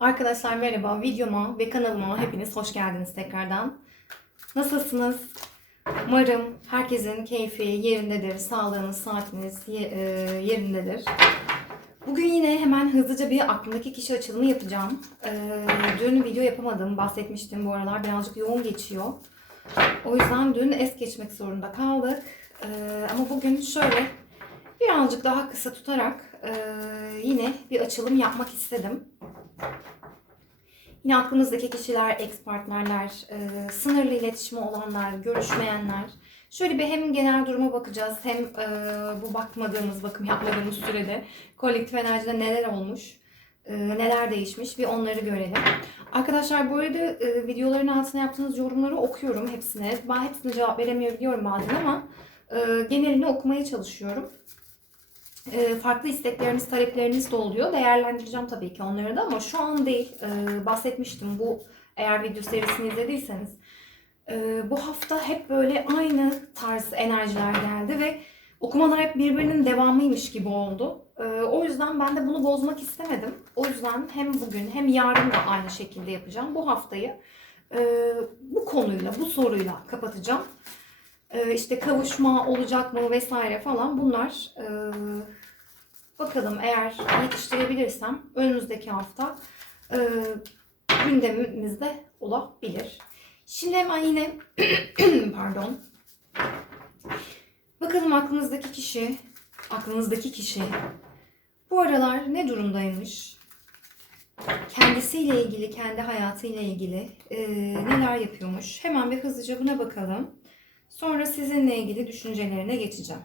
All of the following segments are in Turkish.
Arkadaşlar merhaba, videoma ve kanalıma hepiniz hoş geldiniz tekrardan. Nasılsınız? Umarım herkesin keyfi yerindedir, sağlığınız, saatiniz e, yerindedir. Bugün yine hemen hızlıca bir aklımdaki kişi açılımı yapacağım. E, dün video yapamadım, bahsetmiştim bu aralar birazcık yoğun geçiyor. O yüzden dün es geçmek zorunda kaldık. E, ama bugün şöyle birazcık daha kısa tutarak yine bir açılım yapmak istedim. Yine aklınızdaki kişiler, ex partnerler, e, sınırlı iletişimi olanlar, görüşmeyenler. Şöyle bir hem genel duruma bakacağız hem e, bu bakmadığımız, bakım yapmadığımız sürede kolektif enerjide neler olmuş, e, neler değişmiş bir onları görelim. Arkadaşlar bu arada e, videoların altına yaptığınız yorumları okuyorum hepsine. Ben hepsine cevap veremeyebiliyorum bazen ama e, genelini okumaya çalışıyorum. E, farklı istekleriniz, talepleriniz de oluyor. Değerlendireceğim tabii ki onları da ama şu an değil. E, bahsetmiştim bu eğer video serisini izlediyseniz. E, bu hafta hep böyle aynı tarz enerjiler geldi ve okumalar hep birbirinin devamıymış gibi oldu. O yüzden ben de bunu bozmak istemedim. O yüzden hem bugün hem yarın da aynı şekilde yapacağım. Bu haftayı e, bu konuyla, bu soruyla kapatacağım. İşte kavuşma olacak mı vesaire falan bunlar e, bakalım eğer yetiştirebilirsem önümüzdeki hafta e, gündemimizde olabilir. Şimdi hemen yine pardon. Bakalım aklınızdaki kişi, aklınızdaki kişi bu aralar ne durumdaymış? Kendisiyle ilgili, kendi hayatıyla ilgili e, neler yapıyormuş? Hemen bir hızlıca buna bakalım. Sonra sizinle ilgili düşüncelerine geçeceğim.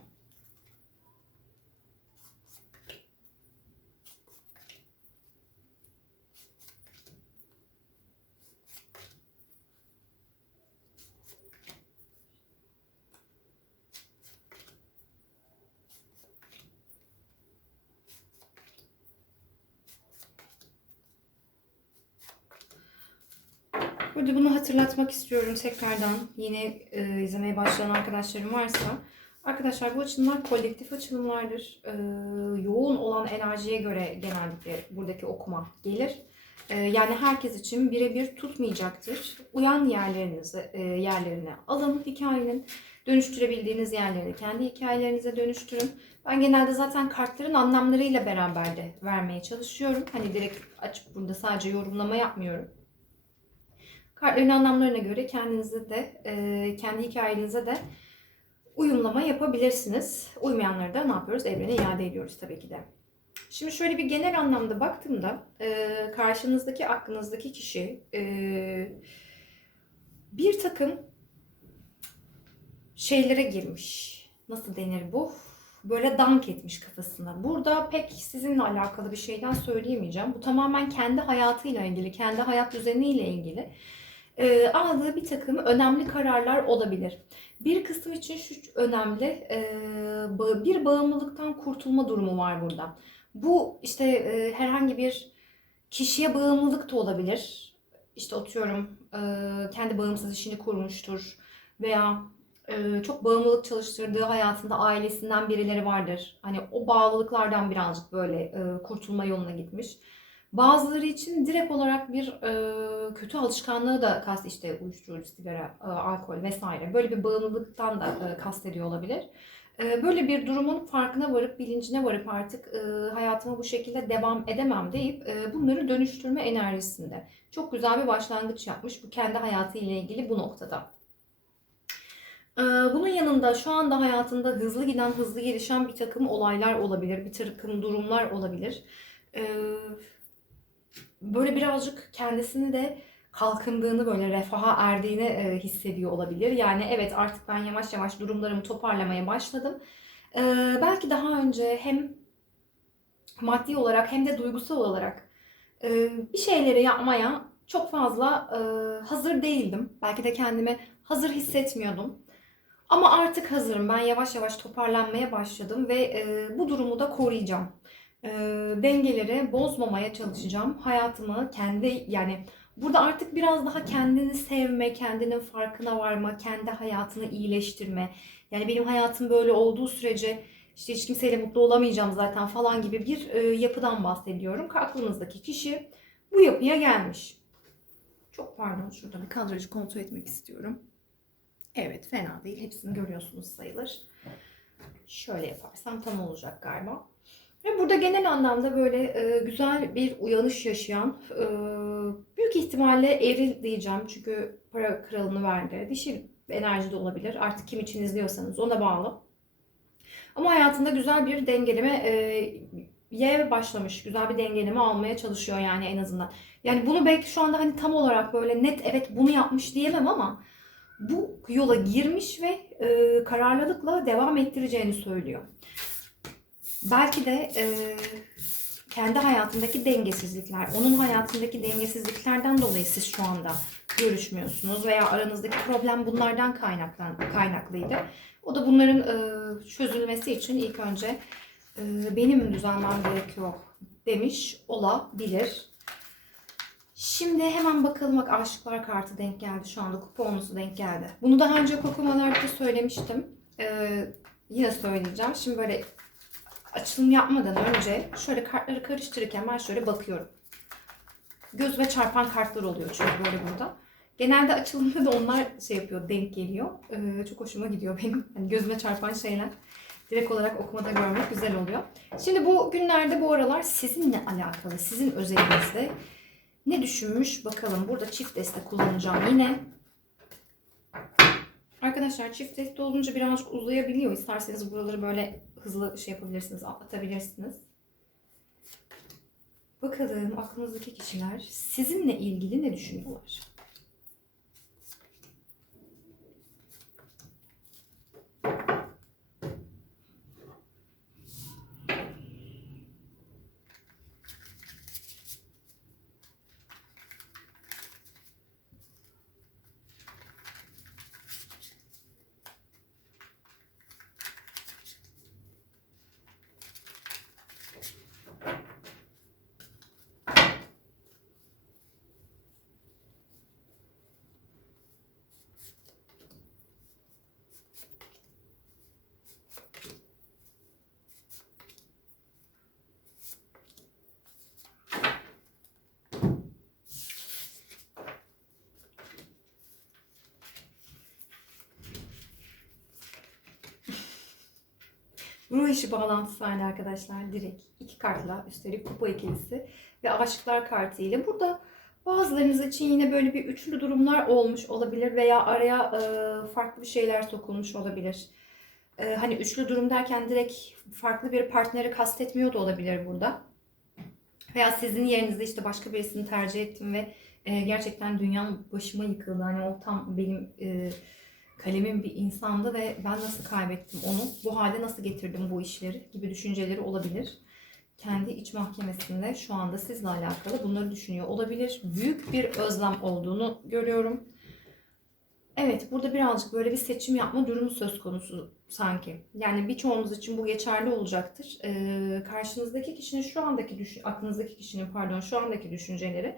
Burada bunu hatırlatmak istiyorum tekrardan. Yine e, izlemeye başlayan arkadaşlarım varsa. Arkadaşlar bu açılımlar kolektif açılımlardır. E, yoğun olan enerjiye göre genellikle buradaki okuma gelir. E, yani herkes için birebir tutmayacaktır. Uyan yerlerinizi e, yerlerine alın hikayenin. Dönüştürebildiğiniz yerleri kendi hikayelerinize dönüştürün. Ben genelde zaten kartların anlamlarıyla beraber de vermeye çalışıyorum. Hani direkt açıp burada sadece yorumlama yapmıyorum. Kartların anlamlarına göre kendinize de, e, kendi hikayenize de uyumlama yapabilirsiniz. Uymayanları da ne yapıyoruz? Evrene iade ediyoruz tabii ki de. Şimdi şöyle bir genel anlamda baktığımda e, karşınızdaki aklınızdaki kişi e, bir takım şeylere girmiş. Nasıl denir bu? Böyle dank etmiş kafasına. Burada pek sizinle alakalı bir şeyden söyleyemeyeceğim. Bu tamamen kendi hayatıyla ilgili, kendi hayat düzeniyle ilgili e, aldığı bir takım önemli kararlar olabilir. Bir kısım için şu önemli, e, bir bağımlılıktan kurtulma durumu var burada. Bu işte e, herhangi bir kişiye bağımlılık da olabilir. İşte atıyorum e, kendi bağımsız işini kurmuştur veya e, çok bağımlılık çalıştırdığı hayatında ailesinden birileri vardır. Hani o bağlılıklardan birazcık böyle e, kurtulma yoluna gitmiş. Bazıları için direkt olarak bir e, kötü alışkanlığı da kast işte uyuşturucu, sigara, e, alkol vesaire böyle bir bağımlılıktan da e, kastediyor olabilir. E, böyle bir durumun farkına varıp bilincine varıp artık e, hayatıma bu şekilde devam edemem deyip e, bunları dönüştürme enerjisinde. Çok güzel bir başlangıç yapmış bu kendi hayatı ile ilgili bu noktada. E, bunun yanında şu anda hayatında hızlı giden, hızlı gelişen bir takım olaylar olabilir, bir takım durumlar olabilir. Böyle birazcık kendisini de kalkındığını böyle refaha erdiğini e, hissediyor olabilir. Yani evet artık ben yavaş yavaş durumlarımı toparlamaya başladım. E, belki daha önce hem maddi olarak hem de duygusal olarak e, bir şeyleri yapmaya çok fazla e, hazır değildim. Belki de kendimi hazır hissetmiyordum. Ama artık hazırım. Ben yavaş yavaş toparlanmaya başladım ve e, bu durumu da koruyacağım e, dengeleri bozmamaya çalışacağım. Hayatımı kendi yani burada artık biraz daha kendini sevme, kendinin farkına varma, kendi hayatını iyileştirme. Yani benim hayatım böyle olduğu sürece işte hiç kimseyle mutlu olamayacağım zaten falan gibi bir e, yapıdan bahsediyorum. Aklınızdaki kişi bu yapıya gelmiş. Çok pardon şurada bir kadrajı kontrol etmek istiyorum. Evet fena değil. Hepsini görüyorsunuz sayılır. Şöyle yaparsam tam olacak galiba. Ve burada genel anlamda böyle e, güzel bir uyanış yaşayan, e, büyük ihtimalle eril diyeceğim çünkü para kralını verdi. Dişil enerji de olabilir. Artık kim için izliyorsanız ona bağlı. Ama hayatında güzel bir dengeleme e, ye başlamış. Güzel bir dengeleme almaya çalışıyor yani en azından. Yani bunu belki şu anda hani tam olarak böyle net evet bunu yapmış diyemem ama bu yola girmiş ve e, kararlılıkla devam ettireceğini söylüyor. Belki de e, kendi hayatındaki dengesizlikler, onun hayatındaki dengesizliklerden dolayı siz şu anda görüşmüyorsunuz veya aranızdaki problem bunlardan kaynaklan kaynaklıydı. O da bunların e, çözülmesi için ilk önce e, benim düzelmem gerekiyor demiş olabilir. Şimdi hemen bakalım bak aşıklar kartı denk geldi şu anda kuponlusu denk geldi. Bunu daha önce okumalarda söylemiştim. Ee, yine söyleyeceğim. Şimdi böyle açılım yapmadan önce şöyle kartları karıştırırken ben şöyle bakıyorum. Gözüme çarpan kartlar oluyor çünkü böyle burada. Genelde açılımda da onlar şey yapıyor, denk geliyor. Ee, çok hoşuma gidiyor benim. Hani gözüme çarpan şeyler direkt olarak okumada görmek güzel oluyor. Şimdi bu günlerde bu aralar sizinle alakalı, sizin özelinizde ne düşünmüş bakalım. Burada çift deste kullanacağım yine. Arkadaşlar çift deste olunca birazcık uzayabiliyor. İsterseniz buraları böyle hızlı şey yapabilirsiniz, atlatabilirsiniz. Bakalım aklınızdaki kişiler sizinle ilgili ne düşünüyorlar? Ruh işi bağlantısı halinde arkadaşlar direkt iki kartla üstelik kupa ikilisi ve aşıklar kartı ile burada bazılarınız için yine böyle bir üçlü durumlar olmuş olabilir veya araya e, farklı bir şeyler sokulmuş olabilir. E, hani üçlü durum derken direkt farklı bir partneri kastetmiyor da olabilir burada. Veya sizin yerinizde işte başka birisini tercih ettim ve e, gerçekten dünyam başıma yıkıldı. Hani o tam benim e, kalemim bir insandı ve ben nasıl kaybettim onu, bu halde nasıl getirdim bu işleri gibi düşünceleri olabilir. Kendi iç mahkemesinde şu anda sizle alakalı bunları düşünüyor olabilir. Büyük bir özlem olduğunu görüyorum. Evet burada birazcık böyle bir seçim yapma durumu söz konusu sanki. Yani birçoğunuz için bu geçerli olacaktır. Ee, karşınızdaki kişinin şu andaki düşün, aklınızdaki kişinin pardon şu andaki düşünceleri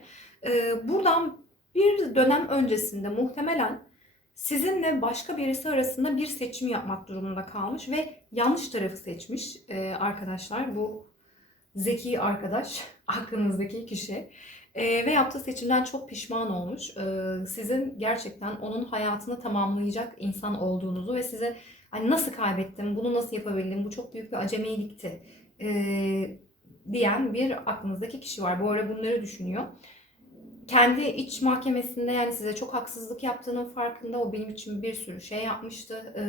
e, buradan bir dönem öncesinde muhtemelen sizinle başka birisi arasında bir seçim yapmak durumunda kalmış ve yanlış tarafı seçmiş e, arkadaşlar. Bu zeki arkadaş, aklınızdaki kişi. E, ve yaptığı seçimden çok pişman olmuş. E, sizin gerçekten onun hayatını tamamlayacak insan olduğunuzu ve size hani nasıl kaybettim, bunu nasıl yapabildim, bu çok büyük bir acemilikti e, diyen bir aklınızdaki kişi var. Bu ara bunları düşünüyor kendi iç mahkemesinde yani size çok haksızlık yaptığının farkında. O benim için bir sürü şey yapmıştı. Ee,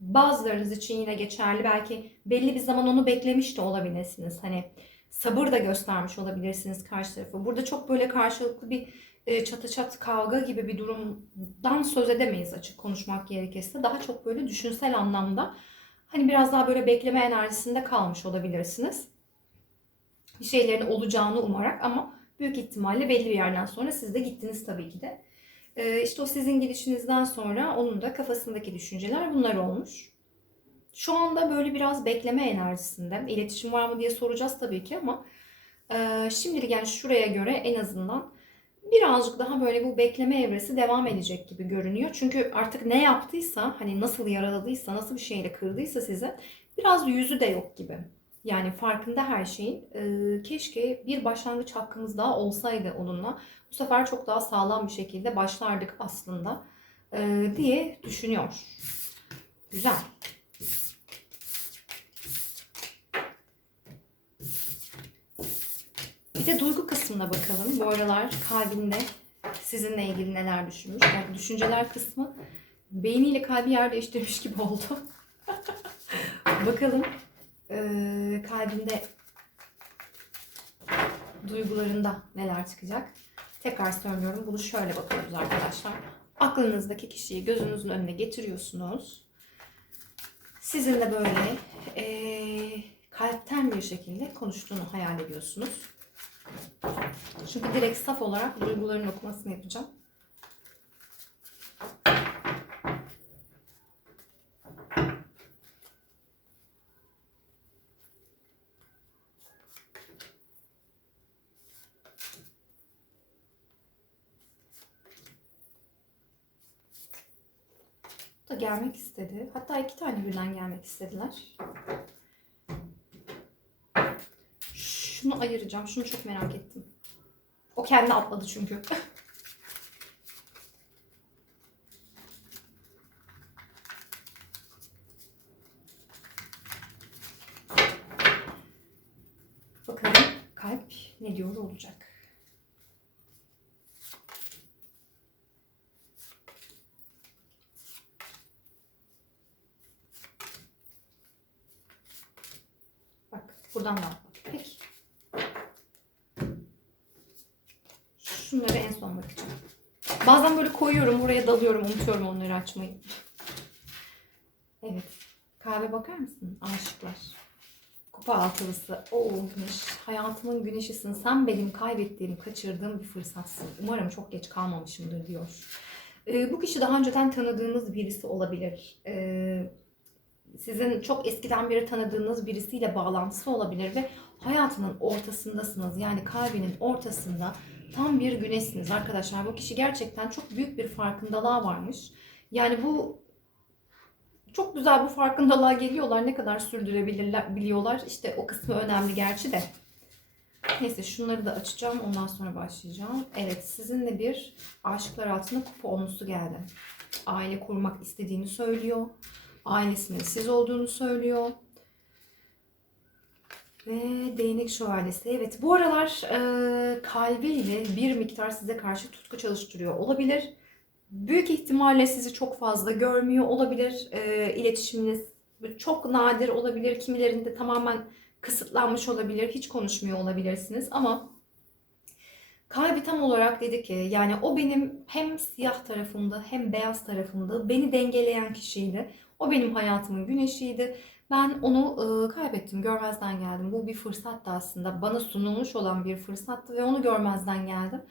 bazılarınız için yine geçerli. Belki belli bir zaman onu beklemiş de olabilirsiniz. Hani sabır da göstermiş olabilirsiniz karşı tarafı. Burada çok böyle karşılıklı bir e, çatı çat kavga gibi bir durumdan söz edemeyiz açık konuşmak gerekirse. Daha çok böyle düşünsel anlamda hani biraz daha böyle bekleme enerjisinde kalmış olabilirsiniz. Bir şeylerin olacağını umarak ama büyük ihtimalle belli bir yerden sonra siz de gittiniz tabii ki de. Ee, işte o sizin gidişinizden sonra onun da kafasındaki düşünceler bunlar olmuş. Şu anda böyle biraz bekleme enerjisinde. İletişim var mı diye soracağız tabii ki ama e, şimdilik yani şuraya göre en azından birazcık daha böyle bu bekleme evresi devam edecek gibi görünüyor. Çünkü artık ne yaptıysa, hani nasıl yaraladıysa, nasıl bir şeyle kırdıysa size biraz yüzü de yok gibi. Yani farkında her şeyin. Ee, keşke bir başlangıç hakkımız daha olsaydı onunla. Bu sefer çok daha sağlam bir şekilde başlardık aslında ee, diye düşünüyor. Güzel. Bir de duygu kısmına bakalım. Bu aralar kalbinde sizinle ilgili neler düşünmüş. Yani düşünceler kısmı beyniyle kalbi yer değiştirmiş gibi oldu. bakalım eee, kalbinde duygularında neler çıkacak. Tekrar söylüyorum. Bunu şöyle bakıyoruz arkadaşlar. Aklınızdaki kişiyi gözünüzün önüne getiriyorsunuz. Sizinle böyle eee, kalpten bir şekilde konuştuğunu hayal ediyorsunuz. Çünkü direkt saf olarak duyguların okumasını yapacağım. Bu da gelmek istedi. Hatta iki tane birden gelmek istediler. Şunu ayıracağım. Şunu çok merak ettim. O kendi atladı çünkü. Bakalım kalp ne diyor olacak. Bak buradan da. Peki. Şunları en son bakacağım. Bazen böyle koyuyorum, oraya dalıyorum, unutuyorum onları açmayı. Evet. Kahve bakar mısın? Aşıklar. Kupa altılısı. Oo güneş. Hayatımın güneşisin. Sen benim kaybettiğim, kaçırdığım bir fırsatsın. Umarım çok geç kalmamışımdır diyor. Ee, bu kişi daha önceden tanıdığınız birisi olabilir. Ee, sizin çok eskiden beri tanıdığınız birisiyle bağlantısı olabilir ve hayatının ortasındasınız. Yani kalbinin ortasında tam bir güneşsiniz arkadaşlar. Bu kişi gerçekten çok büyük bir farkındalığa varmış. Yani bu çok güzel bu farkındalığa geliyorlar. Ne kadar sürdürebilirler biliyorlar. İşte o kısmı önemli gerçi de. Neyse şunları da açacağım. Ondan sonra başlayacağım. Evet sizinle bir aşıklar altında kupa olmusu geldi. Aile kurmak istediğini söylüyor. Ailesinin siz olduğunu söylüyor. Ve değnek şövalyesi. Evet bu aralar e, kalbiyle bir miktar size karşı tutku çalıştırıyor olabilir. Büyük ihtimalle sizi çok fazla görmüyor olabilir. E, iletişiminiz çok nadir olabilir. Kimilerinde tamamen kısıtlanmış olabilir. Hiç konuşmuyor olabilirsiniz ama kalbi tam olarak dedi ki yani o benim hem siyah tarafımda hem beyaz tarafımda beni dengeleyen kişiydi. O benim hayatımın güneşiydi. Ben onu e, kaybettim, görmezden geldim. Bu bir fırsattı aslında. Bana sunulmuş olan bir fırsattı ve onu görmezden geldim.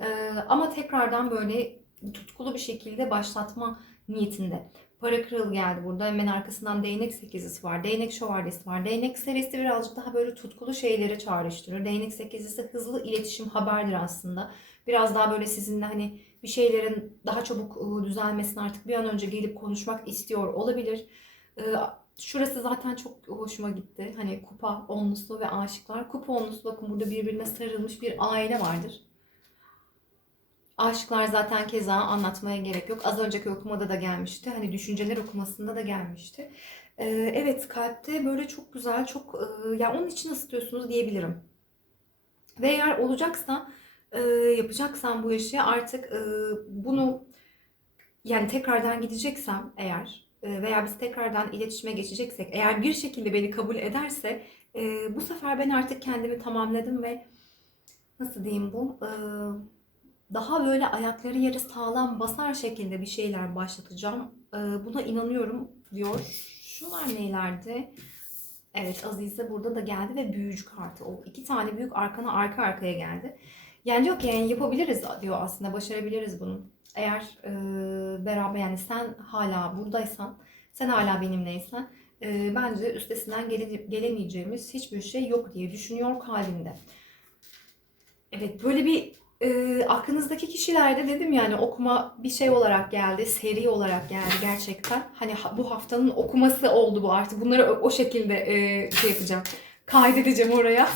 E, ama tekrardan böyle tutkulu bir şekilde başlatma niyetinde. Para kralı geldi burada. Hemen arkasından değnek sekizlisi var. Değnek şövalyesi var. Değnek serisi birazcık daha böyle tutkulu şeyleri çağrıştırır. Değnek sekizlisi hızlı iletişim haberdir aslında. Biraz daha böyle sizinle hani bir şeylerin daha çabuk e, düzelmesini artık bir an önce gelip konuşmak istiyor olabilir. Şurası zaten çok hoşuma gitti. Hani kupa onlusu ve aşıklar. Kupa onlusu bakın burada birbirine sarılmış bir aile vardır. Aşıklar zaten keza anlatmaya gerek yok. Az önceki okumada da gelmişti. Hani düşünceler okumasında da gelmişti. Ee, evet kalpte böyle çok güzel, çok e, ya onun için ısıtıyorsunuz diyebilirim. Ve eğer olacaksa, e, yapacaksan bu işi artık e, bunu yani tekrardan gideceksem eğer e, veya biz tekrardan iletişime geçeceksek eğer bir şekilde beni kabul ederse e, bu sefer ben artık kendimi tamamladım ve nasıl diyeyim bu e, daha böyle ayakları yere sağlam basar şekilde bir şeyler başlatacağım. E, buna inanıyorum diyor. Şunlar neylerdi? Evet Azize burada da geldi ve büyücü kartı. O iki tane büyük arkana arka arkaya geldi. Yani diyor ki yani yapabiliriz diyor aslında başarabiliriz bunu. Eğer e, beraber yani sen hala buradaysan, sen hala benimleysen e, bence üstesinden gele, gelemeyeceğimiz hiçbir şey yok diye düşünüyor kalbinde. Evet böyle bir e, aklınızdaki kişilerde dedim yani okuma bir şey olarak geldi, seri olarak geldi gerçekten. Hani ha- bu haftanın okuması oldu bu artık. Bunları o, o şekilde e, şey yapacağım. Kaydedeceğim oraya.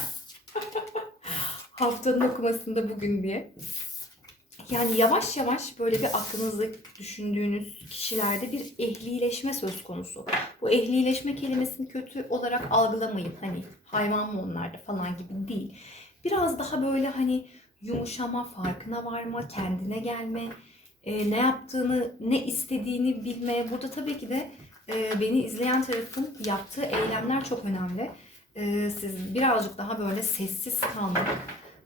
Haftanın okumasında bugün diye. Yani yavaş yavaş böyle bir aklınızda düşündüğünüz kişilerde bir ehlileşme söz konusu. Bu ehlileşme kelimesini kötü olarak algılamayın. Hani hayvan mı onlar da falan gibi değil. Biraz daha böyle hani yumuşama, farkına varma, kendine gelme, e, ne yaptığını, ne istediğini bilme. Burada tabii ki de e, beni izleyen tarafın yaptığı eylemler çok önemli. E, siz birazcık daha böyle sessiz kalmak,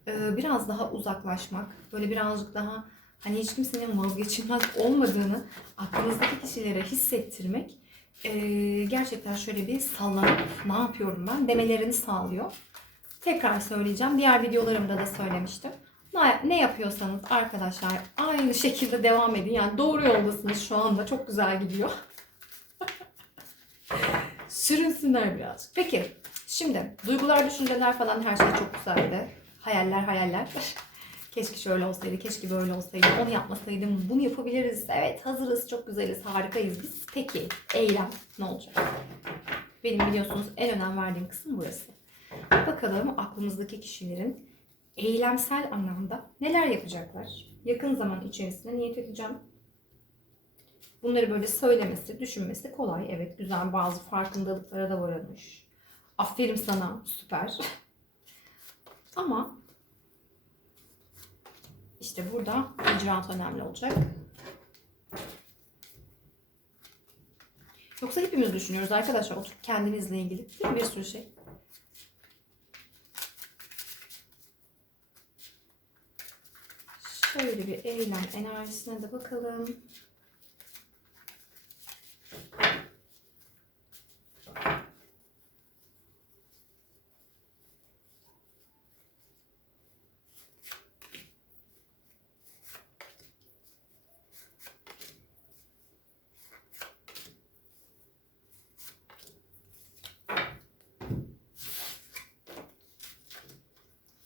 e, biraz daha uzaklaşmak, böyle birazcık daha hani hiç kimsenin vazgeçilmez olmadığını aklınızdaki kişilere hissettirmek e, gerçekten şöyle bir sallanıp ne yapıyorum ben demelerini sağlıyor. Tekrar söyleyeceğim. Diğer videolarımda da söylemiştim. Ne, yapıyorsanız arkadaşlar aynı şekilde devam edin. Yani doğru yoldasınız şu anda. Çok güzel gidiyor. Sürünsünler birazcık. Peki şimdi duygular, düşünceler falan her şey çok güzeldi. Hayaller hayaller. keşke şöyle olsaydı, keşke böyle olsaydı, onu yapmasaydım, bunu yapabiliriz. Evet hazırız, çok güzeliz, harikayız biz. Peki eylem ne olacak? Benim biliyorsunuz en önem verdiğim kısım burası. Bakalım aklımızdaki kişilerin eylemsel anlamda neler yapacaklar? Yakın zaman içerisinde niyet edeceğim. Bunları böyle söylemesi, düşünmesi kolay. Evet güzel bazı farkındalıklara da varılmış. Aferin sana süper. Ama işte burada icraat önemli olacak. Yoksa hepimiz düşünüyoruz arkadaşlar. Oturup kendimizle ilgili bir sürü şey. Şöyle bir eylem enerjisine de bakalım.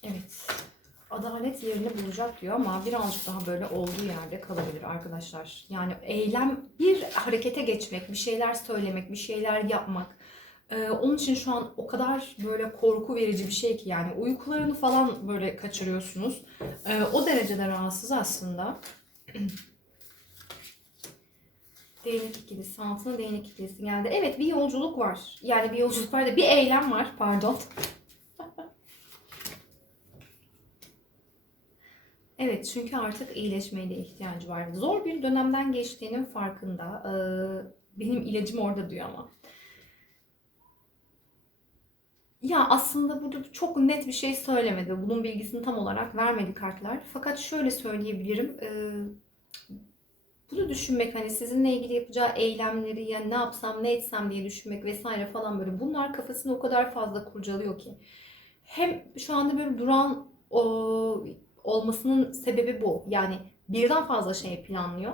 Evet. Adalet yerini bulacak diyor ama birazcık daha böyle olduğu yerde kalabilir arkadaşlar. Yani eylem bir harekete geçmek, bir şeyler söylemek, bir şeyler yapmak. Ee, onun için şu an o kadar böyle korku verici bir şey ki yani uykularını falan böyle kaçırıyorsunuz. Ee, o derecede rahatsız aslında. Değnek ikilisi, altına değnek ikilisi geldi. Evet bir yolculuk var. Yani bir yolculuk var da bir eylem var pardon. Evet çünkü artık iyileşmeye de ihtiyacı var. Zor bir dönemden geçtiğinin farkında. Ee, benim ilacım orada diyor ama. Ya aslında burada çok net bir şey söylemedi. Bunun bilgisini tam olarak vermedi kartlar. Fakat şöyle söyleyebilirim. Ee, bunu düşünmek hani sizinle ilgili yapacağı eylemleri ya ne yapsam ne etsem diye düşünmek vesaire falan böyle bunlar kafasını o kadar fazla kurcalıyor ki. Hem şu anda böyle duran o, olmasının sebebi bu. Yani birden fazla şey planlıyor.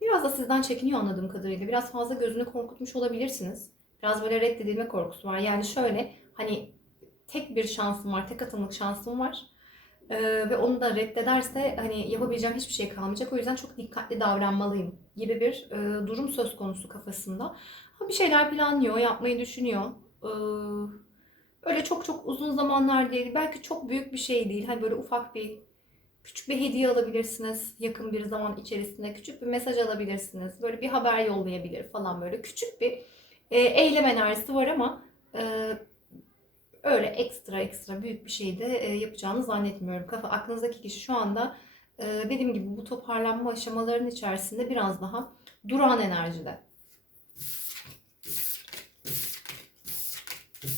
Biraz da sizden çekiniyor anladığım kadarıyla. Biraz fazla gözünü korkutmuş olabilirsiniz. Biraz böyle reddedilme korkusu var. Yani şöyle hani tek bir şansım var, tek atımlık şansım var. Ee, ve onu da reddederse hani yapabileceğim hiçbir şey kalmayacak. O yüzden çok dikkatli davranmalıyım gibi bir e, durum söz konusu kafasında. Ha, bir şeyler planlıyor, yapmayı düşünüyor. Ee, öyle çok çok uzun zamanlar değil. Belki çok büyük bir şey değil. Hani böyle ufak bir küçük bir hediye alabilirsiniz yakın bir zaman içerisinde. Küçük bir mesaj alabilirsiniz. Böyle bir haber yollayabilir falan böyle. Küçük bir e, eylem enerjisi var ama e, öyle ekstra ekstra büyük bir şey de e, yapacağını zannetmiyorum. Kafa aklınızdaki kişi şu anda e, dediğim gibi bu toparlanma aşamalarının içerisinde biraz daha duran enerjide.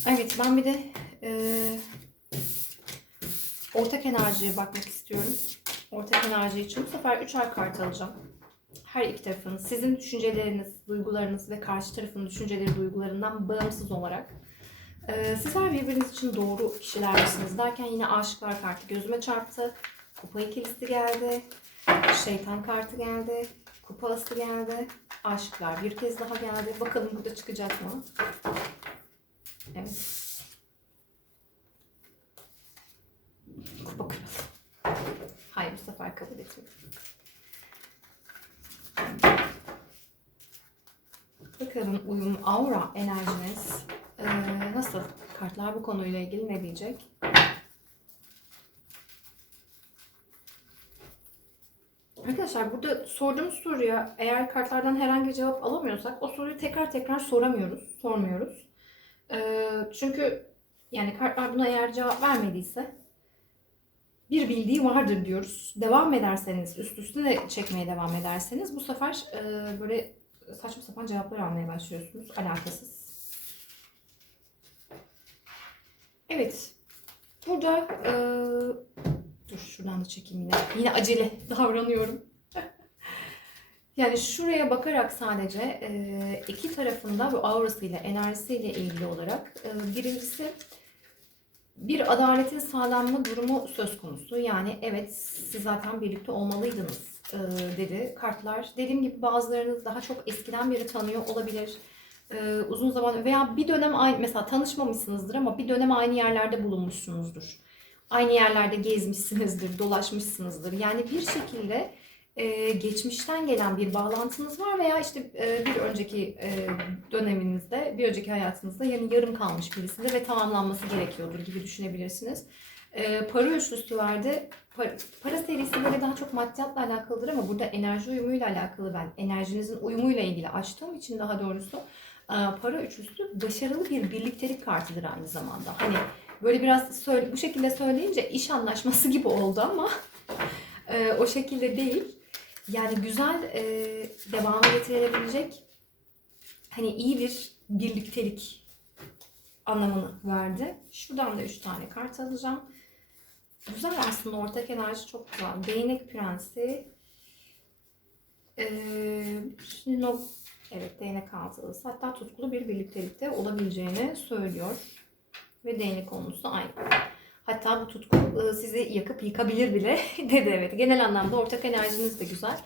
Evet ben bir de e, ortak enerjiye bakmak istiyorum. Ortak enerji için bu sefer 3'er kart alacağım. Her iki tarafın sizin düşünceleriniz, duygularınız ve karşı tarafın düşünceleri, duygularından bağımsız olarak ee, sizler birbiriniz için doğru kişiler misiniz derken yine aşıklar kartı gözüme çarptı. Kupa ikilisi geldi. Şeytan kartı geldi. Kupa ası geldi. Aşıklar bir kez daha geldi. Bakalım burada çıkacak mı? Evet. Kupa kralı. Kabul etmedim. Bakalım uyum aura enerjiniz Ee, nasıl? Kartlar bu konuyla ilgili ne diyecek? Arkadaşlar burada sorduğumuz soruya eğer kartlardan herhangi bir cevap alamıyorsak o soruyu tekrar tekrar soramıyoruz, sormuyoruz. Ee, çünkü yani kartlar buna eğer cevap vermediyse bir bildiği vardır diyoruz. Devam ederseniz, üst üste de çekmeye devam ederseniz bu sefer e, böyle saçma sapan cevaplar almaya başlıyorsunuz. Alakasız. Evet. Burada e, dur şuradan da çekeyim yine. Yine acele davranıyorum. yani şuraya bakarak sadece e, iki tarafında bu aurasıyla, enerjisiyle ilgili olarak e, birincisi bir adaletin sağlanma durumu söz konusu. Yani evet siz zaten birlikte olmalıydınız e, dedi kartlar. Dediğim gibi bazılarınız daha çok eskiden beri tanıyor olabilir. E, uzun zaman veya bir dönem aynı mesela tanışmamışsınızdır ama bir dönem aynı yerlerde bulunmuşsunuzdur. Aynı yerlerde gezmişsinizdir, dolaşmışsınızdır. Yani bir şekilde e, geçmişten gelen bir bağlantınız var veya işte e, bir önceki e, döneminizde, bir önceki hayatınızda yani yarım kalmış birisinde ve tamamlanması gerekiyordur gibi düşünebilirsiniz. E, para üçlüsü verdi. Para, para serisi böyle daha çok maddiyatla alakalıdır ama burada enerji uyumuyla alakalı ben enerjinizin uyumuyla ilgili açtığım için daha doğrusu e, para üçlüsü başarılı bir birliktelik kartıdır aynı zamanda. Hani böyle biraz söyle, bu şekilde söyleyince iş anlaşması gibi oldu ama e, o şekilde değil. Yani güzel e, devamı getirilebilecek hani iyi bir birliktelik anlamını verdi. Şuradan da 3 tane kart alacağım. Güzel aslında ortak enerji çok güzel. Değnek prensi. Ee, no, evet değnek altılısı. Hatta tutkulu bir birliktelikte olabileceğini söylüyor. Ve değnek olmuşsa aynı. Hatta bu tutku e, sizi yakıp yıkabilir bile dedi evet. Genel anlamda ortak enerjiniz de güzel.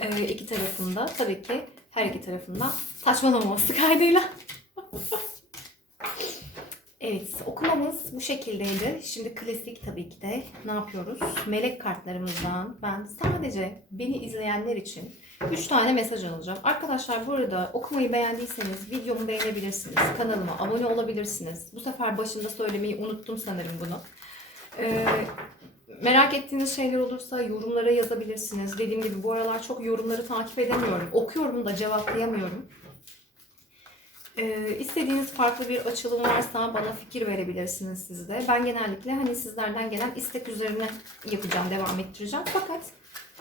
Ee, iki tarafında tabii ki her iki tarafından saçmalamaması kaydıyla. evet okumamız bu şekildeydi. Şimdi klasik tabii ki de ne yapıyoruz? Melek kartlarımızdan ben sadece beni izleyenler için 3 tane mesaj alacağım. Arkadaşlar bu arada okumayı beğendiyseniz videomu beğenebilirsiniz. Kanalıma abone olabilirsiniz. Bu sefer başında söylemeyi unuttum sanırım bunu. Ee, merak ettiğiniz şeyler olursa yorumlara yazabilirsiniz. Dediğim gibi bu aralar çok yorumları takip edemiyorum. Okuyorum da cevaplayamıyorum. Ee, istediğiniz farklı bir açılım varsa bana fikir verebilirsiniz siz de. Ben genellikle hani sizlerden gelen istek üzerine yapacağım, devam ettireceğim. Fakat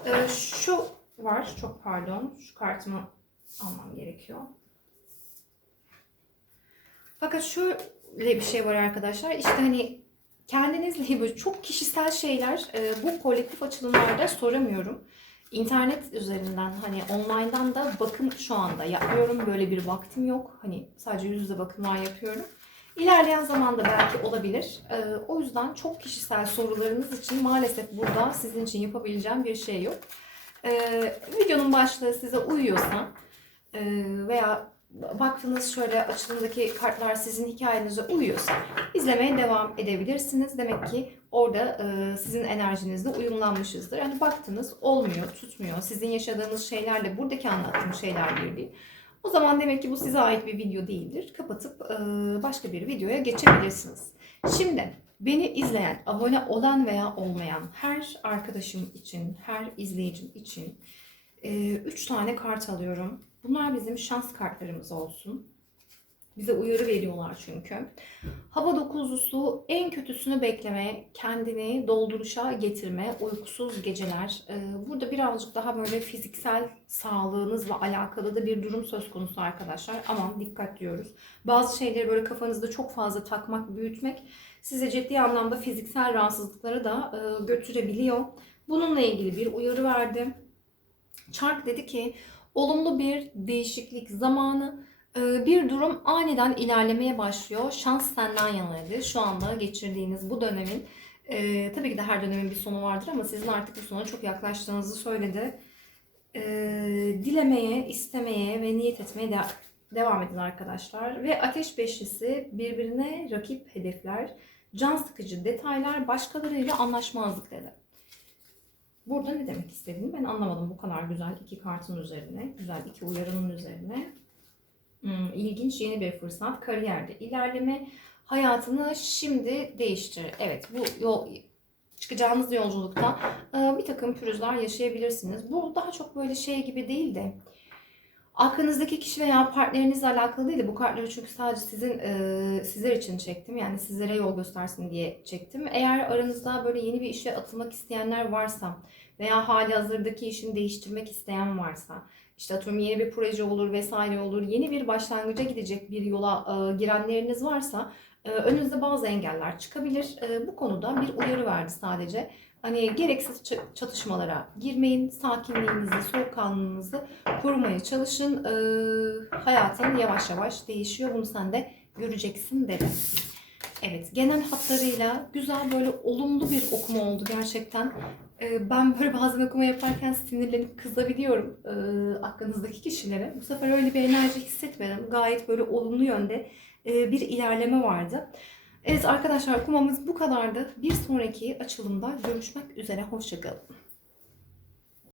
e, şu var, çok pardon, şu kartımı almam gerekiyor. Fakat şöyle bir şey var arkadaşlar. İşte hani kendinizle böyle çok kişisel şeyler e, bu kolektif açılımlarda soramıyorum. İnternet üzerinden hani online'dan da bakım şu anda yapıyorum. Böyle bir vaktim yok. Hani sadece yüz yüze bakımlar yapıyorum. İlerleyen zamanda belki olabilir. E, o yüzden çok kişisel sorularınız için maalesef burada sizin için yapabileceğim bir şey yok. E, videonun başlığı size uyuyorsa e, veya baktınız şöyle açılımdaki kartlar sizin hikayenize uyuyorsa izlemeye devam edebilirsiniz. Demek ki orada e, sizin enerjinizle uyumlanmışızdır. Yani baktınız olmuyor, tutmuyor. Sizin yaşadığınız şeylerle buradaki anlattığım şeyler bir değil. O zaman demek ki bu size ait bir video değildir. Kapatıp e, başka bir videoya geçebilirsiniz. Şimdi beni izleyen, abone olan veya olmayan her arkadaşım için, her izleyicim için 3 tane kart alıyorum. Bunlar bizim şans kartlarımız olsun. Bize uyarı veriyorlar çünkü. Hava dokuzlusu en kötüsünü bekleme, kendini dolduruşa getirme, uykusuz geceler. Ee, Burada birazcık daha böyle fiziksel sağlığınızla alakalı da bir durum söz konusu arkadaşlar. Aman dikkat diyoruz. Bazı şeyleri böyle kafanızda çok fazla takmak, büyütmek size ciddi anlamda fiziksel rahatsızlıklara da e, götürebiliyor. Bununla ilgili bir uyarı verdim. Çark dedi ki olumlu bir değişiklik zamanı. Ee, Bir durum aniden ilerlemeye başlıyor. Şans senden yanaydı. Şu anda geçirdiğiniz bu dönemin e, tabii ki de her dönemin bir sonu vardır ama sizin artık bu sona çok yaklaştığınızı söyledi. E, dilemeye, istemeye ve niyet etmeye de devam edin arkadaşlar. Ve ateş beşlisi birbirine rakip hedefler, can sıkıcı detaylar, başkalarıyla anlaşmazlık dedi. Burada ne demek istediğini ben anlamadım bu kadar güzel iki kartın üzerine, güzel iki uyarının üzerine. Hmm, ilginç yeni bir fırsat. Kariyerde ilerleme. Hayatını şimdi değiştir. Evet bu yol çıkacağınız yolculukta e, bir takım pürüzler yaşayabilirsiniz. Bu daha çok böyle şey gibi değil de aklınızdaki kişi veya partnerinizle alakalı değil de bu kartları çünkü sadece sizin e, sizler için çektim. Yani sizlere yol göstersin diye çektim. Eğer aranızda böyle yeni bir işe atılmak isteyenler varsa veya hali hazırdaki işini değiştirmek isteyen varsa işte atıyorum yeni bir proje olur vesaire olur. Yeni bir başlangıca gidecek bir yola e, girenleriniz varsa e, önünüzde bazı engeller çıkabilir. E, bu konuda bir uyarı verdi sadece. Hani gereksiz çatışmalara girmeyin. Sakinliğinizi, soğukkanlılığınızı korumaya çalışın. E, hayatın yavaş yavaş değişiyor. Bunu sen de göreceksin dedi. Evet, genel hatlarıyla güzel böyle olumlu bir okuma oldu gerçekten. Ee, Ben böyle bazen okuma yaparken sinirlenip kızabiliyorum e, aklınızdaki kişilere. Bu sefer öyle bir enerji hissetmedim. Gayet böyle olumlu yönde e, bir ilerleme vardı. Evet arkadaşlar okumamız bu kadardı. Bir sonraki açılımda görüşmek üzere. Hoşçakalın.